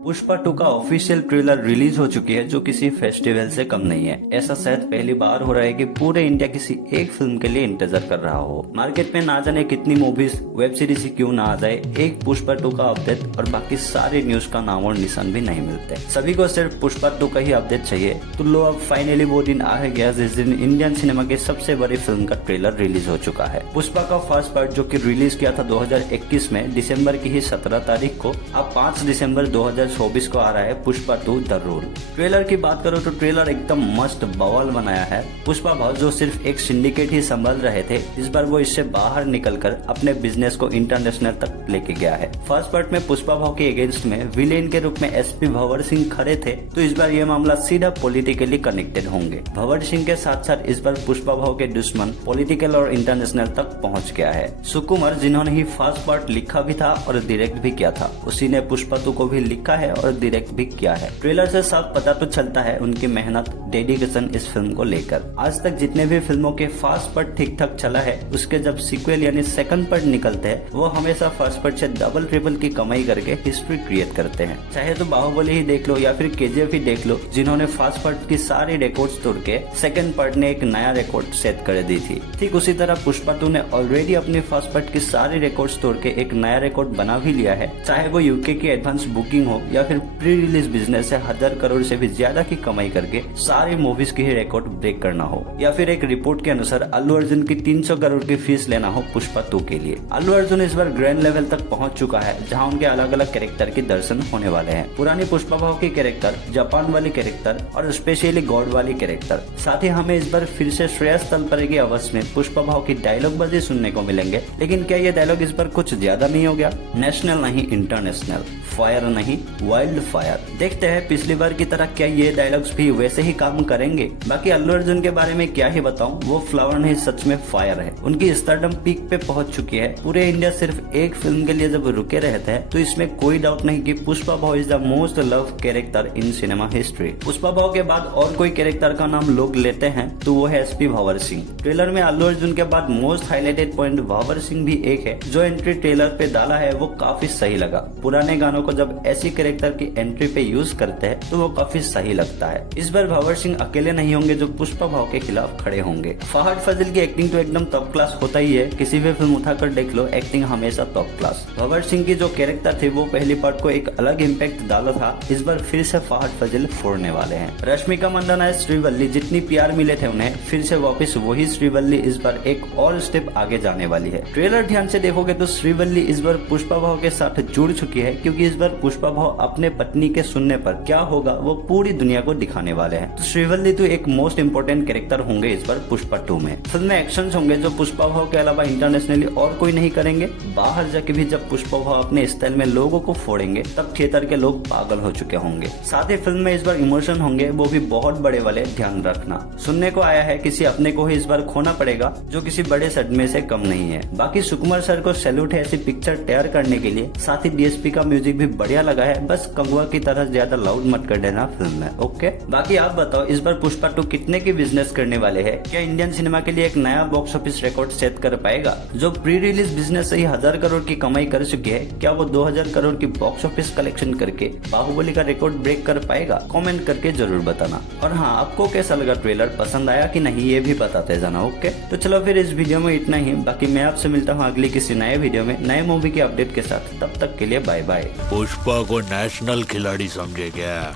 पुष्पा 2 का official trailer release हो चुकी है, जो किसी फेस्टिवल से कम नहीं है। ऐसा शायद पहली बार हो रहा है कि पूरे इंडिया किसी एक फिल्म के लिए इंतजार कर रहा हो। मार्केट में ना जाने कितनी मूवीज, वेब सीरीज क्यों ना आ जाए, एक पुष्पा 2 का अपडेट और बाकी सारे न्यूज का नाम और निशान भी नहीं मिलते। सभी को सिर्फ पुष्पा 2 का ही अपडेट चाहिए। तो लो, अब फाइनली वो दिन आ गया जिस दिन इंडियन सिनेमा की सबसे बड़ी फिल्म का ट्रेलर रिलीज हो चुका है। पुष्पा का फर्स्ट पार्ट, जो कि रिलीज किया था 2021 में दिसंबर की ही 17 तारीख को, अब 5 दिसंबर 2024 को आ रहा है पुष्पा 2 द रूल। ट्रेलर की बात करो तो ट्रेलर एकदम मस्त बवाल बनाया है। पुष्पा भाव जो सिर्फ एक सिंडिकेट ही संभाल रहे थे, इस बार वो इससे बाहर निकलकर अपने बिजनेस को इंटरनेशनल तक लेके गया है। फर्स्ट पार्ट में पुष्पा भाव के अगेंस्ट में विलेन के रूप में एसपी भंवर सिंह खड़े थे, तो इस बार ये मामला सीधा पॉलिटिकली कनेक्टेड होंगे। भंवर सिंह के साथ साथ इस बार पुष्पा भाव के दुश्मन पॉलिटिकल और इंटरनेशनल तक पहुंच गया है। सुकुमार, जिन्होंने ही फर्स्ट पार्ट लिखा भी था और डायरेक्ट भी किया था, उसी ने पुष्पा 2 को भी लिखा है और डायरेक्ट भी किया है। ट्रेलर से साफ पता तो चलता है उनकी मेहनत, डेडिकेशन इस फिल्म को लेकर। आज तक जितने भी फिल्मों के फर्स्ट पार्ट ठीक ठाक चला है, उसके जब सीक्वल यानी सेकंड पार्ट निकलते हैं, वो हमेशा फर्स्ट पार्ट से डबल ट्रिपल की कमाई करके हिस्ट्री क्रिएट करते हैं। चाहे तो बाहुबली ही देख लो या फिर केजीएफ ही देख लो, जिन्होंने फर्स्ट पार्ट की सारी रिकॉर्ड्स तोड़ के सेकंड पार्ट ने एक नया रिकॉर्ड सेट कर दी थी। ठीक उसी तरह पुष्पा 2 ने ऑलरेडी अपनी फर्स्ट पार्ट की सारी रिकॉर्ड्स तोड़ के एक नया रिकॉर्ड बना भी लिया है। चाहे वो यूके की एडवांस बुकिंग हो या फिर प्री रिलीज बिजनेस से 1000 करोड़ से भी ज्यादा की कमाई करके सारी मूवीज की ही रिकॉर्ड ब्रेक करना हो, या फिर एक रिपोर्ट के अनुसार अल्लू अर्जुन की 300 करोड़ की फीस लेना हो पुष्पा 2 के लिए। अल्लू अर्जुन इस बार ग्रैंड लेवल तक पहुंच चुका है, जहां उनके अलग अलग कैरेक्टर के दर्शन होने वाले हैं। पुरानी पुष्पा भाव की कैरेक्टर, जापान वाली कैरेक्टर और स्पेशली गॉड वाली कैरेक्टर। साथ ही हमें इस बार फिर से श्रेयस तलपरे की आवाज में पुष्पा भाव की डायलॉग बाजी सुनने को मिलेंगे। लेकिन क्या ये डायलॉग इस बार कुछ ज्यादा नहीं हो गया? नेशनल नहीं इंटरनेशनल, फायर नहीं वाइल्ड फायर। देखते हैं पिछली बार की तरह क्या ये डायलॉग्स भी वैसे ही काम करेंगे। बाकी अल्लू अर्जुन के बारे में क्या ही बताऊं, वो फ्लावर नहीं सच में फायर है। उनकी स्टारडम पीक पे पहुंच चुकी है। पूरे इंडिया सिर्फ एक फिल्म के लिए जब रुके रहते हैं, तो इसमें कोई डाउट नहीं कि पुष्पा भाव is the most love character in cinema history. Pushpa भाव के बाद और कोई कैरेक्टर का नाम लोग लेते हैं तो वो है एसपी भंवर सिंह। ट्रेलर में अल्लू अर्जुन के बाद most highlighted point Bhanwar Singh भी एक है। जो एंट्री ट्रेलर पे डाला है वो काफी सही लगा। पुराने गानों को जब ऐसी कैरेक्टर की एंट्री पे यूज करते हैं तो वो काफी सही लगता है। इस बार भंवर सिंह अकेले नहीं होंगे जो पुष्पा भाव के खिलाफ खड़े होंगे। फहद फाजिल की एक्टिंग तो एकदम टॉप क्लास होता ही है, किसी भी फिल्म उठाकर देख लो, एक्टिंग हमेशा टॉप क्लास। भंवर सिंह की जो कैरेक्टर थे वो पहली पार्ट को एक अलग इम्पैक्ट डाला था, इस बार फिर से फहद फाजिल फोड़ने वाले हैं। रश्मिका मंदाना है श्रीवल्ली, जितनी प्यार मिले थे उन्हें, फिर से वापस वही श्रीवल्ली इस बार एक और स्टेप आगे जाने वाली है। ट्रेलर ध्यान से देखोगे तो श्रीवल्ली इस बार पुष्पा भाव के साथ जुड़ चुकी है, क्योंकि इस बार पुष्पा भाव अपने पत्नी के सुनने पर क्या होगा वो पूरी दुनिया को दिखाने वाले हैं। तो श्रीवल्ली तो एक मोस्ट इम्पोर्टेंट कैरेक्टर होंगे इस बार पुष्पा 2 में। फिल्म में एक्शन होंगे जो पुष्पा भाव के अलावा इंटरनेशनली और कोई नहीं करेंगे। बाहर जाके भी जब पुष्पा भाव अपने स्टाइल में लोगों को फोड़ेंगे, तब थिएटर के लोग पागल हो चुके होंगे। साथ ही फिल्म में इस बार इमोशन होंगे, वो भी बहुत बड़े वाले, ध्यान रखना। सुनने को आया है किसी अपने को ही इस बार खोना पड़ेगा, जो किसी बड़े सदमे से कम नहीं है। बाकी सुकुमार सर को सैल्यूट है ऐसी पिक्चर तैयार करने के लिए। साथ ही डीएसपी का म्यूजिक भी बढ़िया लगा है, बस कंगवा की तरह ज्यादा लाउड मत कर देना फिल्म में, ओके। बाकी आप बताओ इस बार पुष्पा 2 कितने की बिजनेस करने वाले हैं? क्या इंडियन सिनेमा के लिए एक नया बॉक्स ऑफिस रिकॉर्ड सेट कर पाएगा? जो प्री रिलीज बिजनेस से ही 1000 करोड़ की कमाई कर चुकी है, क्या वो 2000 करोड़ की बॉक्स ऑफिस कलेक्शन करके बाहुबली का रिकॉर्ड ब्रेक कर पाएगा? कमेंट करके जरूर बताना। और हाँ, आपको कैसा लगा ट्रेलर, पसंद आया कि नहीं, ये भी बताते जाना, ओके। तो चलो फिर इस वीडियो में इतना ही। बाकी मैं आपसे मिलता हूँ अगली किसी नए वीडियो में नए मूवी के अपडेट के साथ। तब तक के लिए बाय बाय। पुष्पा को नेशनल खिलाड़ी समझे क्या?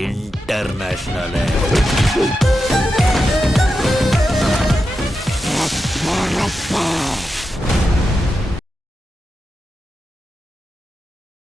इंटरनेशनल है।